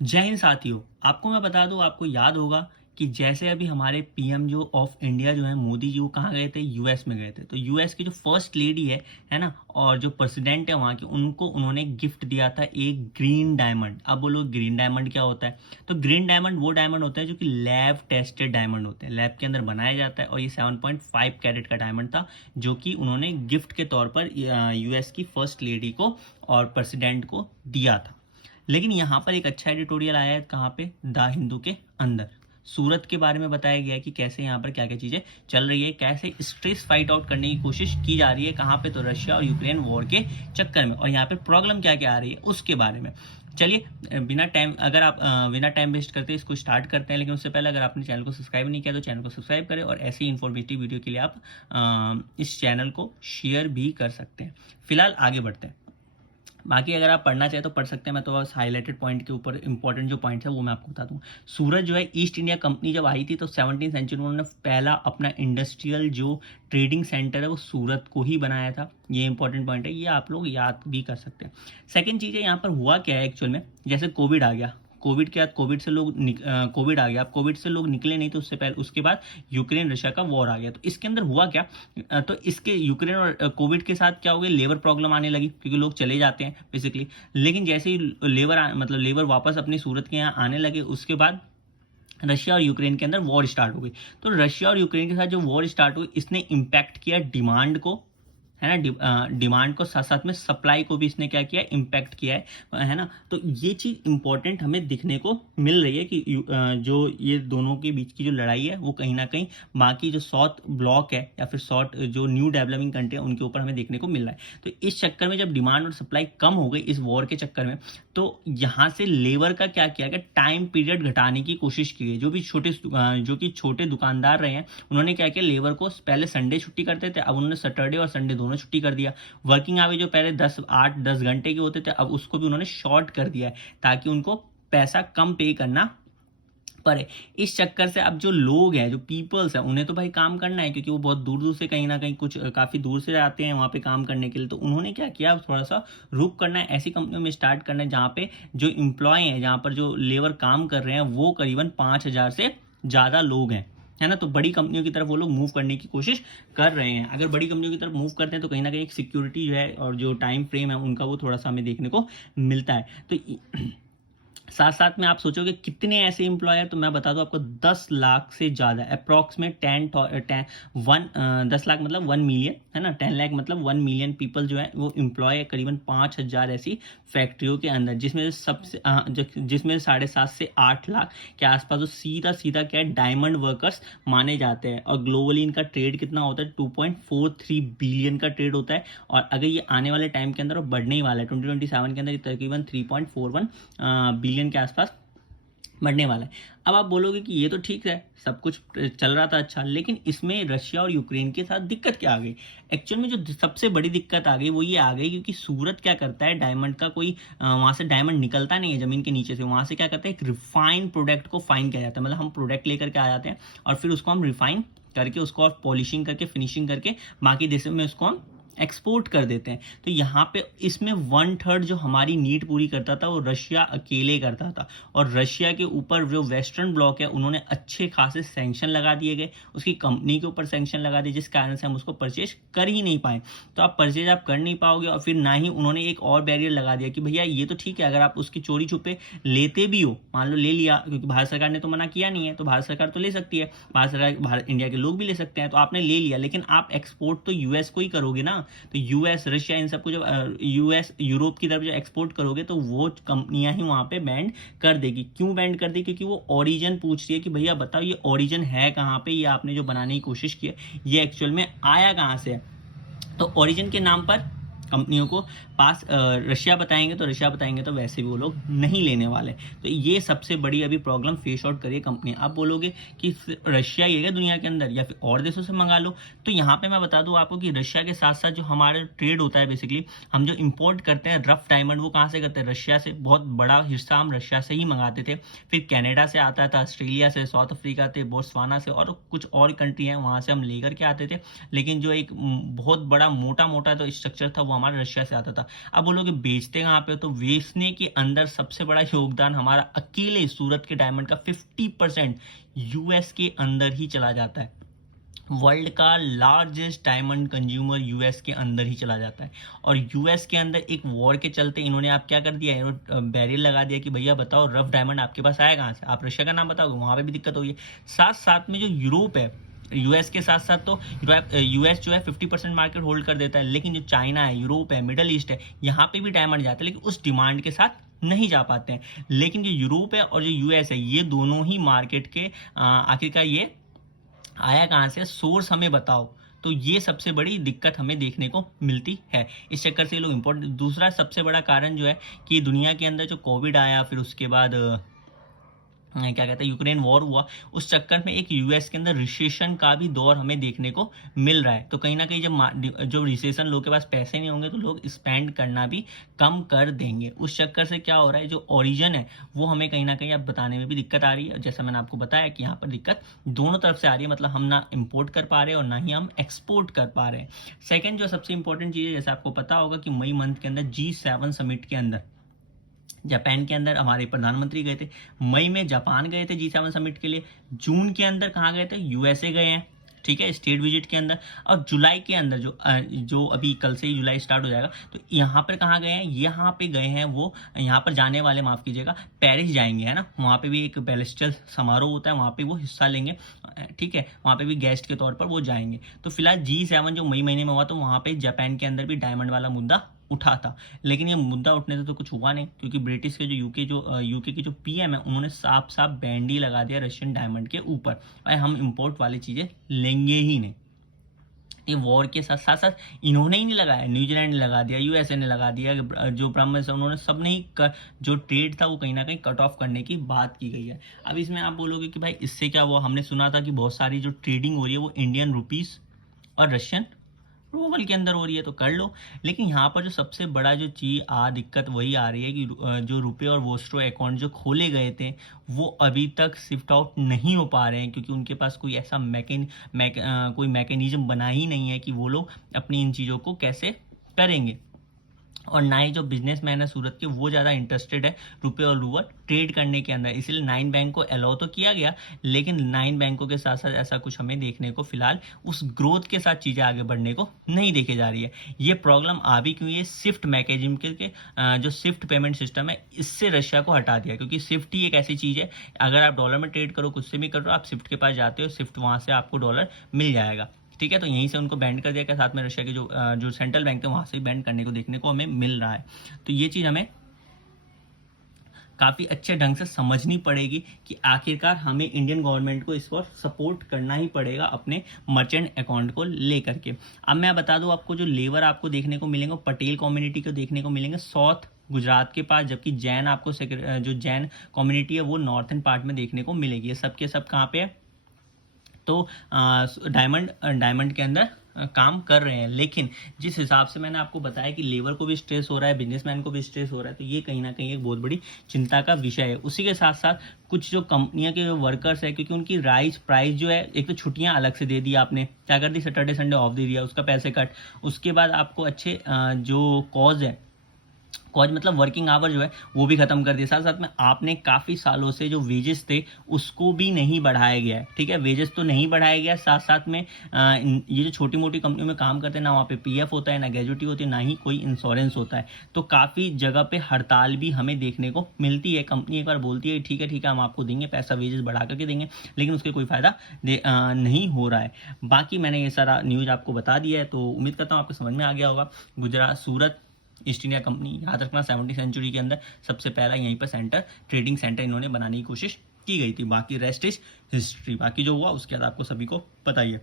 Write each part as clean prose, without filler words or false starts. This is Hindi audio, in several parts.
जय हिंद साथियों। आपको मैं बता दूं, आपको याद होगा कि जैसे अभी हमारे पीएम जो ऑफ इंडिया जो है मोदी जी, वो कहाँ गए थे? यूएस में गए थे। तो यूएस की जो फर्स्ट लेडी है ना, और जो प्रेसिडेंट है वहाँ की, उनको उन्होंने गिफ्ट दिया था एक ग्रीन डायमंड। अब बोलो ग्रीन डायमंड क्या होता है? तो ग्रीन डायमंड वो डायमंड होता है जो कि लैब टेस्टेड डायमंड होते हैं, लैब के अंदर बनाया जाता है। और ये 7.5 कैरेट का डायमंड था जो कि उन्होंने गिफ्ट के तौर पर यूएस की फर्स्ट लेडी को और प्रेसिडेंट को दिया था। लेकिन यहाँ पर एक अच्छा एडिटोरियल आया है, कहाँ पे? द हिंदू के अंदर सूरत के बारे में बताया गया है कि कैसे यहाँ पर क्या क्या चीज़ें चल रही है, कैसे स्ट्रेस फाइट आउट करने की कोशिश की जा रही है, कहाँ पे? तो रशिया और यूक्रेन वॉर के चक्कर में। और यहाँ पे प्रॉब्लम क्या क्या आ रही है उसके बारे में। चलिए बिना टाइम अगर आप बिना टाइम वेस्ट करते इसको स्टार्ट करते हैं। लेकिन उससे पहले अगर आपने चैनल को सब्सक्राइब नहीं किया तो चैनल को सब्सक्राइब करें, और ऐसी इन्फॉर्मेटिव वीडियो के लिए आप इस चैनल को शेयर भी कर सकते हैं। फिलहाल आगे बढ़ते हैं। बाकी अगर आप पढ़ना चाहें तो पढ़ सकते हैं, मैं तो बस हाईलाइटेड पॉइंट के ऊपर इंपॉर्टेंट जो पॉइंट्स है वो मैं आपको बता दूँ। सूरत जो है, ईस्ट इंडिया कंपनी जब आई थी तो 17वीं सेंचुरी में उन्होंने पहला अपना इंडस्ट्रियल जो ट्रेडिंग सेंटर है वो सूरत को ही बनाया था। ये इंपॉर्टेंट पॉइंट है, ये आप लोग याद भी कर सकते हैं। सेकेंड चीज़ है, यहाँ पर हुआ क्या है एक्चुअल में, जैसे कोविड आ गया, कोविड के बाद कोविड आ गया। अब कोविड से लोग निकले नहीं, तो उससे पहले उसके बाद यूक्रेन रशिया का वॉर आ गया। तो इसके अंदर हुआ क्या? तो इसके यूक्रेन और कोविड के साथ क्या हो गया, लेबर प्रॉब्लम आने लगी, क्योंकि लोग चले जाते हैं बेसिकली। लेकिन जैसे ही लेबर वापस अपनी सूरत के यहाँ आने लगे, उसके बाद रशिया और यूक्रेन के अंदर वॉर स्टार्ट हो गई। तो रशिया और यूक्रेन के साथ जो वॉर स्टार्ट हुई, इसने इम्पैक्ट किया डिमांड को, है ना, डिमांड को, साथ साथ में सप्लाई को भी इसने क्या किया, इम्पैक्ट किया है ना। तो ये चीज़ इंपॉर्टेंट हमें दिखने को मिल रही है कि जो ये दोनों के बीच की जो लड़ाई है वो कहीं ना कहीं बाकी जो साउथ ब्लॉक है या फिर साउथ जो न्यू डेवलपिंग कंट्री है उनके ऊपर हमें देखने को मिल रहा है। तो इस चक्कर में जब डिमांड और सप्लाई कम हो गई इस वॉर के चक्कर में, तो यहाँ से लेबर का क्या किया गया, टाइम पीरियड घटाने की कोशिश की गई। जो कि छोटे दुकानदार रहे हैं, उन्होंने क्या किया, लेबर को पहले संडे छुट्टी करते थे, अब उन्होंने सैटरडे और संडे दोनों छुट्टी कर दिया। वर्किंग आवर जो पहले 10 घंटे के होते थे, अब उसको भी उन्होंने शॉर्ट कर दिया है, ताकि उनको पैसा कम पे करना पड़े। इस चक्कर से अब जो लोग हैं, जो पीपल्स हैं, उन्हें तो भाई काम करना है, क्योंकि वो बहुत दूर दूर से कहीं ना कहीं कुछ काफ़ी दूर से आते हैं वहाँ पे काम करने के लिए। तो उन्होंने क्या किया, अब थोड़ा सा रुक करना है, ऐसी कंपनियों में स्टार्ट करना है जहाँ पे जो एम्प्लॉय हैं, जहाँ पर जो लेबर काम कर रहे हैं वो करीबन 5,000 से ज़्यादा लोग हैं, है ना। तो बड़ी कंपनियों की तरफ वो लोग मूव करने की कोशिश कर रहे हैं। अगर बड़ी कंपनियों की तरफ मूव करते हैं तो कहीं ना कहीं एक सिक्योरिटी जो है और जो टाइम फ्रेम है उनका वो थोड़ा सा हमें देखने को मिलता है। तो साथ साथ में आप सोचोगे कितने ऐसे एम्प्लॉयर, तो मैं बता दूं आपको 10 लाख से ज़्यादा, अप्रॉक्सीमेट 10 लाख मतलब 1 मिलियन, है ना, 10 लाख मतलब 1 मिलियन पीपल जो है वो एम्प्लॉय है करीबन 5,000 ऐसी फैक्ट्रियों के अंदर, जिसमें 7.5 से 8 लाख के आसपास तो सीधा सीधा क्या है, डायमंड वर्कर्स माने जाते हैं। और ग्लोबली इनका ट्रेड कितना होता है, 2.43 बिलियन का ट्रेड होता है। और अगर ये आने वाले टाइम के अंदर बढ़ने ही वाला है, 2027 के अंदर तकरीबन 3.41 बिलियन के आसपास बढ़ने वाला है। अब आप बोलोगे कि ये तो ठीक है, सब कुछ चल रहा था अच्छा, लेकिन इसमें रशिया और यूक्रेन के साथ दिक्कत क्या आ गई? एक्चुअल में जो सबसे बड़ी दिक्कत आ गई वो ये आ गई, क्योंकि सूरत क्या करता है, डायमंड का कोई वहाँ से डायमंड निकलता नहीं है ज़मीन के नीचे से, वहाँ से क्या करता है, एक रिफाइंड प्रोडक्ट को फाइन किया जाता है। मतलब हम प्रोडक्ट लेकर के आ जाते हैं और फिर उसको हम रिफाइन करके, उसको और पॉलिशिंग करके, फिनिशिंग करके बाकी देशों में उसको हम एक्सपोर्ट कर देते हैं। तो यहाँ पे इसमें 1/3 जो हमारी नीड पूरी करता था वो रशिया अकेले करता था। और रशिया के ऊपर जो वेस्टर्न ब्लॉक है उन्होंने अच्छे खासे सैंक्शन लगा दिए गए, उसकी कंपनी के ऊपर सैंक्शन लगा दिए, जिस कारण से हम उसको परचेज कर ही नहीं पाए। तो आप परचेज आप कर नहीं पाओगे, और फिर ना ही उन्होंने एक और बैरियर लगा दिया कि भैया ये तो ठीक है, अगर आप उसकी चोरी छुपे लेते भी हो, मान लो ले लिया, क्योंकि भारत सरकार ने तो मना किया नहीं है, तो भारत सरकार तो ले सकती है, भारत इंडिया के लोग भी ले सकते हैं, तो आपने ले लिया, लेकिन आप एक्सपोर्ट तो यूएस को ही करोगे ना। तो यूएस, रशिया, इन सबको जब यूएस यूरोप की तरफ जो एक्सपोर्ट करोगे तो वो कंपनियां ही वहां पे बैंड कर देगी। क्यों बैंड कर देगी? क्योंकि वो ओरिजिन पूछ रही है कि भैया बताओ ये ओरिजिन है कहाँ पे, ये आपने जो बनाने की कोशिश की है ये एक्चुअल में आया कहाँ से है। तो ओरिजिन के नाम पर कंपनियों को पास रशिया बताएंगे तो वैसे भी वो लोग नहीं लेने वाले। तो ये सबसे बड़ी अभी प्रॉब्लम फेस आउट करिए कंपनी। आप बोलोगे कि रशिया ये है दुनिया के अंदर या फिर और देशों से मंगा लो, तो यहाँ पे मैं बता दूं आपको कि रशिया के साथ साथ जो हमारा ट्रेड होता है, बेसिकली हम जो इंपोर्ट करते हैं रफ डायमंड, वो कहाँ से करते हैं, रशिया से। बहुत बड़ा हिस्सा हम रशिया से ही मंगाते थे, फिर कनाडा से आता था, ऑस्ट्रेलिया से, साउथ अफ्रीका से, बोत्सवाना से, और कुछ और कंट्री हैं वहाँ से हम लेकर के आते थे। लेकिन जो एक बहुत बड़ा मोटा मोटा जो स्ट्रक्चर था वो हमारा रशिया से आता था। अब बोलोगे बेचते कहाँ पे हो, तो बेचने के अंदर सबसे बड़ा योगदान हमारा अकेले सूरत के डायमंड का 50% यूएस के अंदर ही चला जाता है। वर्ल्ड का लार्जेस्ट डायमंड कंज्यूमर यूएस के अंदर ही चला जाता है। और यूएस के अंदर एक वॉर के चलते इन्होंने आप क्या कर दिया है, बैरियर लगा दिया कि भैया बताओ रफ डायमंड आपके पास आया कहाँ से, आप रशिया का नाम बताओगे, वहाँ पे भी दिक्कत होगी। साथ साथ में जो यूरोप है, यूएस के साथ साथ तो यूएस जो है 50% मार्केट होल्ड कर देता है, लेकिन जो चाइना है, यूरोप है, मिडल ईस्ट है, यहाँ पे भी डायमंड जाते हैं, लेकिन उस डिमांड के साथ नहीं जा पाते हैं। लेकिन जो यूरोप है और जो यूएस है, ये दोनों ही मार्केट के आखिरकार ये आया कहाँ से, सोर्स हमें बताओ। तो ये सबसे बड़ी दिक्कत हमें देखने को मिलती है। इस चक्कर से ये लोग इम्पोर्टेंट। दूसरा सबसे बड़ा कारण जो है कि दुनिया के अंदर जो कोविड आया, फिर उसके बाद क्या कहते हैं यूक्रेन वॉर हुआ, उस चक्कर में एक यूएस के अंदर रिसेशन का भी दौर हमें देखने को मिल रहा है। तो कहीं ना कहीं जब जो रिसेशन, लोग के पास पैसे नहीं होंगे तो लोग स्पेंड करना भी कम कर देंगे। उस चक्कर से क्या हो रहा है, जो ओरिजिन है वो हमें कहीं ना कहीं अब बताने में भी दिक्कत आ रही है। जैसा मैंने आपको बताया कि यहाँ पर दिक्कत दोनों तरफ से आ रही है, मतलब हम ना इम्पोर्ट कर पा रहे हैं और ना ही हम एक्सपोर्ट कर पा रहे हैं। सेकेंड जो सबसे इंपॉर्टेंट चीज़ है, जैसे आपको पता होगा कि मई मंथ के अंदर G7 समिट के अंदर जापान के अंदर हमारे प्रधानमंत्री गए थे। मई में जापान गए थे G7 समिट के लिए। जून के अंदर कहाँ गए थे, यूएसए गए हैं, ठीक है, स्टेट विजिट के अंदर। और जुलाई के अंदर जो अभी कल से ही जुलाई स्टार्ट हो जाएगा, तो यहाँ पर कहाँ गए हैं, यहाँ पे गए हैं वो, यहाँ पर जाने वाले, माफ़ कीजिएगा, पेरिस जाएंगे, है ना। वहाँ पे भी एक बैलिस्टर समारोह होता है, वहाँ पे वो हिस्सा लेंगे, ठीक है, वहाँ पे भी गेस्ट के तौर पर वो जाएंगे। तो फिलहाल G7 जो मई महीने में हुआ, तो वहाँ पे जापान के अंदर भी डायमंड वाला मुद्दा उठा था। लेकिन ये मुद्दा उठने से तो कुछ हुआ नहीं, क्योंकि ब्रिटिश के जो यूके के जो पीएम है, उन्होंने साफ साफ बैंड ही लगा दिया रशियन डायमंड के ऊपर, भाई हम इंपोर्ट वाली चीज़ें लेंगे ही नहीं। ये वॉर के साथ साथ साथ इन्होंने ही नहीं लगाया, न्यूजीलैंड ने लगा दिया, यूएसए ने लगा दिया, जो ब्रह्मस उन्होंने सब ने ही जो ट्रेड था वो कहीं ना कहीं कट ऑफ करने की बात की गई है। अब इसमें आप बोलोगे कि भाई इससे क्या हुआ, हमने सुना था कि बहुत सारी जो ट्रेडिंग हो रही है वो इंडियन रुपीस और रशियन रूबल के अंदर हो रही है, तो कर लो। लेकिन यहाँ पर जो सबसे बड़ा जो चीज़ दिक्कत वही आ रही है कि जो रुपए और वोस्ट्रो अकाउंट जो खोले गए थे वो अभी तक शिफ्ट आउट नहीं हो पा रहे हैं, क्योंकि उनके पास कोई ऐसा कोई मैकेनिज्म बना ही नहीं है कि वो लोग अपनी इन चीज़ों को कैसे करेंगे। और ना ही जो बिजनेसमैन है सूरत के, वो ज़्यादा इंटरेस्टेड है रुपए और रूबल ट्रेड करने के अंदर। इसलिए 9 बैंक को अलाउ तो किया गया, लेकिन 9 बैंकों के साथ साथ ऐसा कुछ हमें देखने को फिलहाल उस ग्रोथ के साथ चीज़ें आगे बढ़ने को नहीं देखे जा रही है। ये प्रॉब्लम आ भी क्यों, ये स्विफ्ट मैकेनिज्म के जो स्विफ्ट पेमेंट सिस्टम है, इससे रशिया को हटा दिया। क्योंकि स्विफ्ट ही एक ऐसी चीज़ है, अगर आप डॉलर में ट्रेड करो, कुछ से भी करो, आप स्विफ्ट के पास जाते हो, स्विफ्ट वहाँ से आपको डॉलर मिल जाएगा, ठीक है। तो यहीं से उनको बैंड कर दिया गया, साथ में रशिया के जो सेंट्रल बैंक है वहाँ से बैंड करने को देखने को हमें मिल रहा है। तो ये चीज़ हमें काफ़ी अच्छे ढंग से समझनी पड़ेगी कि आखिरकार हमें इंडियन गवर्नमेंट को इस पर सपोर्ट करना ही पड़ेगा अपने मर्चेंट अकाउंट को लेकर के। अब मैं बता दूं आपको, जो लेबर आपको देखने को मिलेंगे पटेल कम्युनिटी को देखने को मिलेंगे साउथ गुजरात के पास, जबकि जैन आपको जो जैन कम्युनिटी है वो नॉर्थन पार्ट में देखने को मिलेगी। ये सब के सब कहाँ पे है, तो डायमंड के अंदर काम कर रहे हैं। लेकिन जिस हिसाब से मैंने आपको बताया कि लेबर को भी स्ट्रेस हो रहा है, बिजनेसमैन को भी स्ट्रेस हो रहा है, तो ये कहीं ना कहीं एक बहुत बड़ी चिंता का विषय है। उसी के साथ साथ कुछ जो कंपनियों के वर्कर्स है, क्योंकि उनकी प्राइस जो है, एक तो छुट्टियां अलग से दे दी आपने, क्या कर दी, सैटरडे संडे ऑफ दे दिया, उसका पैसे कट। उसके बाद आपको अच्छे जो कॉज मतलब वर्किंग आवर जो है वो भी खत्म कर दिया। साथ साथ में आपने काफ़ी सालों से जो वेजेस थे उसको भी नहीं बढ़ाया गया है, ठीक है, वेजेस तो नहीं बढ़ाया गया। साथ साथ में ये जो छोटी मोटी कंपनियों में काम करते हैं ना, वहाँ पे पीएफ होता है, ना ग्रेजुटी होती है, ना ही कोई इंश्योरेंस होता है। तो काफ़ी जगह पे हड़ताल भी हमें देखने को मिलती है। कंपनी एक बार बोलती है ठीक है हम आपको देंगे पैसा, वेजेस बढ़ा करके देंगे, लेकिन उसके कोई फ़ायदा नहीं हो रहा है। बाकी मैंने ये सारा न्यूज़ आपको बता दिया है, तो उम्मीद करता हूँ आपको समझ में आ गया होगा। Gujarat Surat east India company, याद रखना 17वीं सेंचुरी के अंदर सबसे पहला यहीं पर ट्रेडिंग सेंटर इन्होंने बनाने की कोशिश की गई थी। बाकी रेस्ट इज हिस्ट्री, बाकी जो हुआ उसके बाद आपको सभी को पता ही है।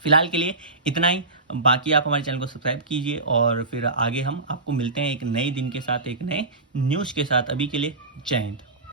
फिलहाल के लिए इतना ही, बाकी आप हमारे चैनल को सब्सक्राइब कीजिए और फिर आगे हम आपको मिलते हैं एक नए दिन के साथ, एक नए न्यूज़ के साथ। अभी के लिए जय हिंद।